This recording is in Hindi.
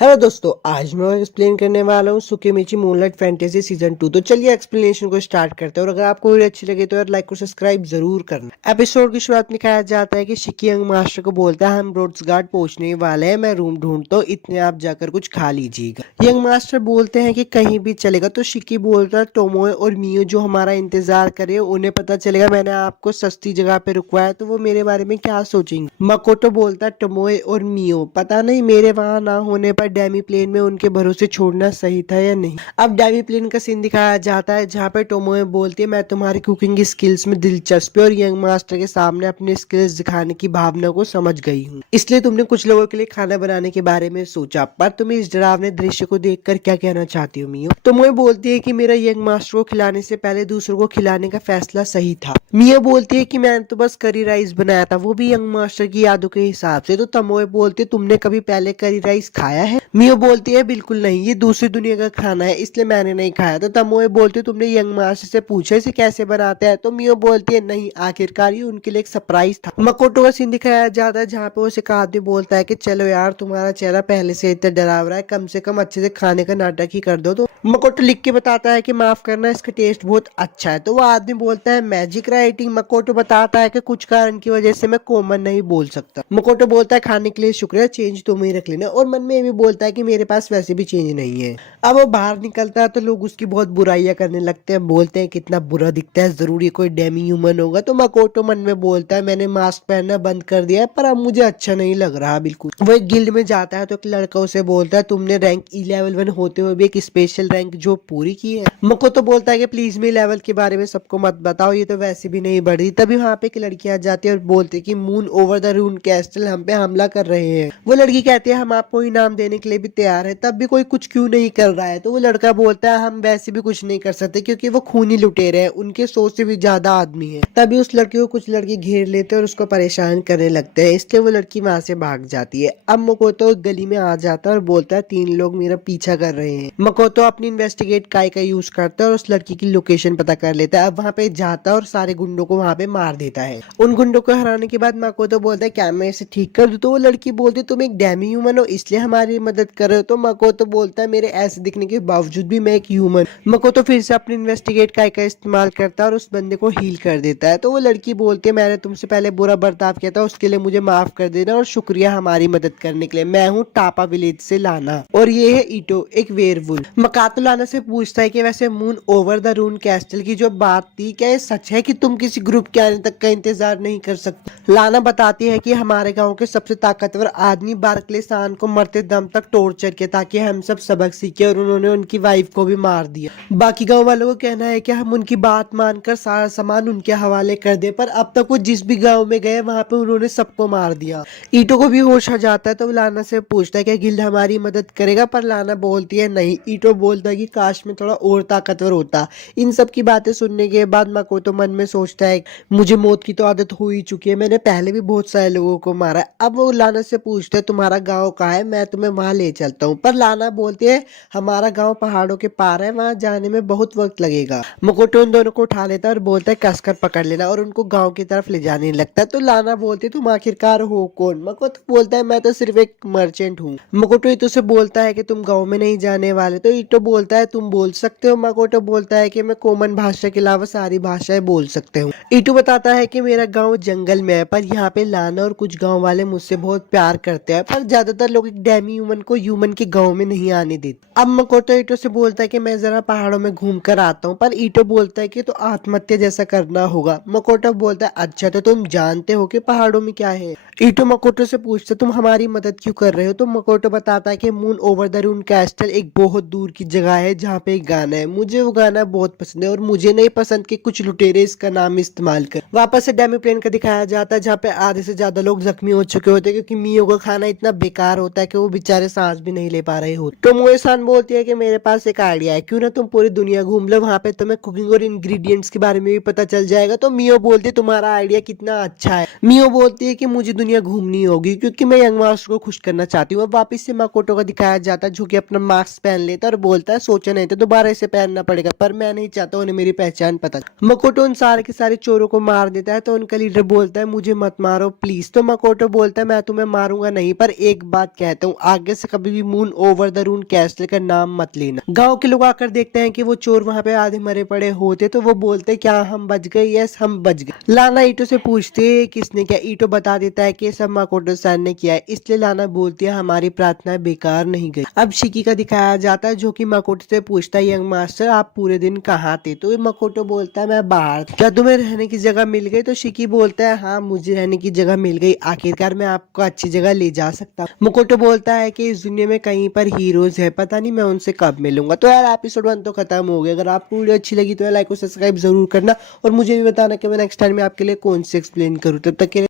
हेलो दोस्तों, आज मैं एक्सप्लेन करने वाला हूँ सुकेमिची मूनलाइट फैंटेसी सीजन 2। तो चलिए एक्सप्लेनेशन को स्टार्ट करते हैं। और अगर आपको वीडियो अच्छी लगे तो यार लाइक और सब्सक्राइब जरूर करना। एपिसोड की शुरुआत में दिखाया जाता है कि शिकी यंग मास्टर को बोलता है हम रोड्स गार्ड पहुंचने वाले हैं, मैं रूम ढूंढता हूँ, इतने आप जाकर कुछ खा लीजिएगा। यंग मास्टर बोलते हैं कि कहीं भी चलेगा। तो शिकी बोलता है टोमोए और मियो जो हमारा इंतजार करे उन्हें पता चलेगा मैंने आपको सस्ती जगह पे रुकवाया तो वो मेरे बारे में क्या सोचेंगे। मकोटो बोलता है टोमोए और मियो पता नहीं मेरे वहां ना होने पर डेमी प्लेन में उनके भरोसे छोड़ना सही था या नहीं। अब डेमी प्लेन का सीन दिखाया जाता है जहाँ पे टोमोए बोलती है मैं तुम्हारी कुकिंग स्किल्स में दिलचस्पी और यंग मास्टर के सामने अपने स्किल्स दिखाने की भावना को समझ गई हूँ, इसलिए तुमने कुछ लोगों के लिए खाना बनाने के बारे में सोचा। पर तुम इस डरावने दृश्य को देखकर क्या कहना चाहती हो मियो? टोमोए बोलती है कि मेरा यंग मास्टर को खिलाने से पहले दूसरों को खिलाने का फैसला सही था। मियो बोलती है कि मैंने तो बस करी राइस बनाया था, वो भी यंग मास्टर की यादों के हिसाब से। तो टोमोए बोलती है तुमने कभी पहले करी राइस खाया है? मियो बोलती है बिल्कुल नहीं, ये दूसरी दुनिया का खाना है इसलिए मैंने नहीं खाया। तो टोमोए बोलती है तुमने यंग मास्टर से पूछा इसे कैसे बनाते हैं? तो मियो बोलती है नहीं, आखिरकार ये उनके लिए एक सरप्राइज था। मकोटो का सीन दिखाया जाता है जहाँ पे उसे एक आदमी बोलता है कि चलो यार तुम्हारा चेहरा पहले से इतना डरावना है, कम से कम अच्छे से खाने का नाटक ही कर दो। तो मकोटो लिख के बताता है कि माफ करना इसका टेस्ट बहुत अच्छा है। तो वो आदमी बोलता है मैजिक राइटिंग। मकोटो बताता है कि कुछ कारण की वजह से मैं कॉमन नहीं बोल सकता। मकोटो बोलता है खाने के लिए शुक्रिया, चेंज तुम ही रख लेना। और मन में ये भी बोलता है कि मेरे पास वैसे भी चेंज नहीं है। अब वो बाहर निकलता है तो लोग उसकी बहुत बुराइयां करने लगते हैं, बोलते हैं कितना बुरा दिखता है, जरूर ये कोई डेमी ह्यूमन होगा। तो मकोटो मन में बोलता है मैंने मास्क पहनना बंद कर दिया है पर अब मुझे अच्छा नहीं लग रहा बिल्कुल। वो एक गिल्ड में जाता है तो एक लड़का उसे बोलता है तुमने रैंक ई लेवल 1 होते हुए भी एक स्पेशल रैंक जो पूरी की है। मकोटो बोलता है कि प्लीज मेरे लेवल के बारे में सबको मत बताओ, ये तो वैसे भी नहीं बढ़ रही। तभी वहां पे एक लड़की आ जाती है और बोलती है कि मून ओवर द रून कैस्टल हम पे हमला कर रहे हैं। वो लड़की कहती है हम आपको इनाम देने के लिए भी तैयार है, तब भी कोई कुछ क्यों नहीं कर रहा है? तो वो लड़का बोलता है हम वैसे भी कुछ नहीं कर सकते क्योंकि वो खूनी लुटेरे हैं, उनके 100 से भी ज्यादा आदमी हैं। तभी उस लड़की को कुछ लड़के घेर लेते हैं और उसको परेशान करने लगते हैं, इसलिए वो लड़की वहां से भाग जाती है। अब मकोतो गली में आ जाता है और बोलता है 3 लोग मेरा पीछा कर रहे हैं। मकोतो अपनी इन्वेस्टिगेट काय का यूज करता है और उस लड़की की लोकेशन पता कर लेता है। अब वहाँ पे जाता है और सारे गुंडों को वहाँ पे मार देता है। उन गुंडों को हराने के बाद मकोतो बोलता है क्या मैं इसे ठीक कर दूं? तो वो लड़की बोलती है तुम एक डेमी ह्यूमन हो इसलिए हमारी मदद कर रहे हो? तो मकोतो बोलता है मेरे ऐसे दिखने के बावजूद भी मैं एक ह्यूमन। मकोतो फिर से अपनी इन्वेस्टिगेट काय का इस्तेमाल करता है और उस बंदे को हील कर देता है। तो वो लड़की बोलती है मैंने तुमसे पहले बुरा बर्ताव किया था, उसके लिए मुझे माफ कर देना और शुक्रिया हमारी मदद करने के लिए। मैं हूँ टापा विलेज से लाना और ये है ईटो, एक वेयरवुल्फ। मकातो लाना से पूछता है कि वैसे मून ओवर द रून कैस्टल की जो बात थी क्या ये सच है कि तुम किसी ग्रुप के आने तक का इंतजार नहीं कर सकते? लाना बताती है कि हमारे गांव के सबसे ताकतवर आदमी बार्कले सान को मरते दम तक टॉर्चर किया ताकि हम सब सबक सीखे और उन्होंने उनकी वाइफ को भी मार दिया। बाकी गांव वालों को कहना है कि हम उनकी बात मानकर सारा सामान उनके हवाले कर दे, पर अब तक वो जिस भी गांव में गए वहां पे उन्होंने सबको मार दिया। ईटो को भी होश आ जाता है तो वो लाना से पूछता है कि गिल्ड हमारी मदद करेगा, पर लाना बोलती है नहीं। ईटो बोलता है कि काश में थोड़ा और ताकतवर होता। इन सब की बातें सुनने के बाद मकोतो मन में सोचता है मुझे मौत की तो आदत हो ही चुकी है, मैंने पहले भी बहुत सारे लोगों को मारा। अब वो लाना से पूछते है तुम्हारा गाँव कहाँ है, मैं तुम्हें वहां ले चलता हूँ। पर लाना बोलती है हमारा गाँव पहाड़ों के पार है, वहां जाने में बहुत वक्त लगेगा। मकोटो उन दोनों को उठा लेता है और बोलता है कसकर पकड़ लेना और उनको गाँव की तरफ ले जाने लगता है। तो लाना बोलती है तुम आखिरकार हो कौन? मकोटो बोलता है मैं तो सिर्फ एक मर्चेंट हूँ। मकोटो ईटो से बोलता है कि तुम गाँव में नहीं जाने वाले। तो ईटो बोलता है तुम बोल सकते हो। मकोटो बोलता है कि मैं कॉमन भाषा के अलावा सारी भाषाएं बोल सकते हूँ। ईटो बताता है कि मेरा गाँव जंगल में है, पर यहाँ पे लाना और कुछ गाँव वाले मुझसे बहुत प्यार करते हैं, पर ज्यादातर लोग एक डेमी ह्यूमन को ह्यूमन के गाँव में नहीं आने देते। अब मकोटो ईटो से बोलता है कि मैं जरा पहाड़ों में घूम कर आता हूँ, पर ईटो बोलता है कि तो आत्महत्या जैसा करना होगा। मकोटो बोलता है अच्छा तो तुम जानते हो कि पहाड़ों में क्या है? ईटो मकोटो से पूछता तुम हमारी मदद क्यों कर रहे हो? तो मकोटो बताता है कि मून ओवर द रून कैस्टल एक बहुत दूर की जगह है जहाँ पे एक गाना है, मुझे वो गाना बहुत पसंद है और मुझे नहीं पसंद कि कुछ लुटेरे इसका नाम इस्तेमाल कर। वापस से डेमी प्लेन का दिखाया जाता है जहाँ पे आधे से ज्यादा लोग जख्मी हो चुके होते हैं क्योंकि मियो का खाना इतना बेकार होता है कि वो बेचारे सांस भी नहीं ले पा रहे होते। तो मोए सान बोलती है कि मेरे पास एक आइडिया है, क्यों ना तुम पूरी दुनिया घूम लो, वहाँ पे तुम्हें कुकिंग और इंग्रेडिएंट्स के बारे में भी पता चल जाएगा। तो मियो बोलती है तुम्हारा आइडिया कितना अच्छा है। मियो बोलती है कि मुझे दुनिया घूमनी होगी क्योंकि मैं यंग मास्टर को खुश करना चाहती हूँ। अब वापस से मकोटो का दिखाया जाता है जो कि अपना मास्क पहन लेता है और बोलता है सोचा नहीं था दोबारा इसे पहनना पड़ेगा, पर मैं नहीं चाहता उन्हें मेरी पहचान पता। मकोटो उन सारे के सारे चोरों को मार देता है तो उनका लीडर बोलता है मुझे मत मारो प्लीज। तो मकोटो बोलता है मैं तुम्हें मारूंगा नहीं, पर एक बात कहता हूँ आगे आगे से कभी भी मून ओवर द रून कैसल का नाम मत लेना। गांव के लोग आकर देखते हैं कि वो चोर वहां पे आधे मरे पड़े होते तो वो बोलते क्या हम बच गए? यस हम बच गए। लाना ईटो से पूछते किसने किया? ईटो बता देता है कि सब माकोटो सान ने किया है। इसलिए लाना बोलती है हमारी प्रार्थना बेकार नहीं गई। अब शिकी का दिखाया जाता है जो कि माकोटो से पूछता है यंग मास्टर आप पूरे दिन कहाँ थे? तो माकोटो बोलता है मैं बाहर था। क्या तुम्हें रहने की जगह मिल गई? तो शिकी बोलता है हाँ मुझे रहने की जगह मिल गई, आखिरकार मैं आपको अच्छी जगह ले जा सकता हूँ। माकोटो बोलता है कि इस दुनिया में कहीं पर हीरोज है, पता नहीं मैं उनसे कब मिलूंगा। तो यार एपिसोड 1 तो खत्म हो गया। अगर आपको वीडियो अच्छी लगी तो लाइक और सब्सक्राइब जरूर करना और मुझे भी बताना कि मैं नेक्स्ट टाइम में आपके लिए कौन सी एक्सप्लेन करूँ। तब तक के लिए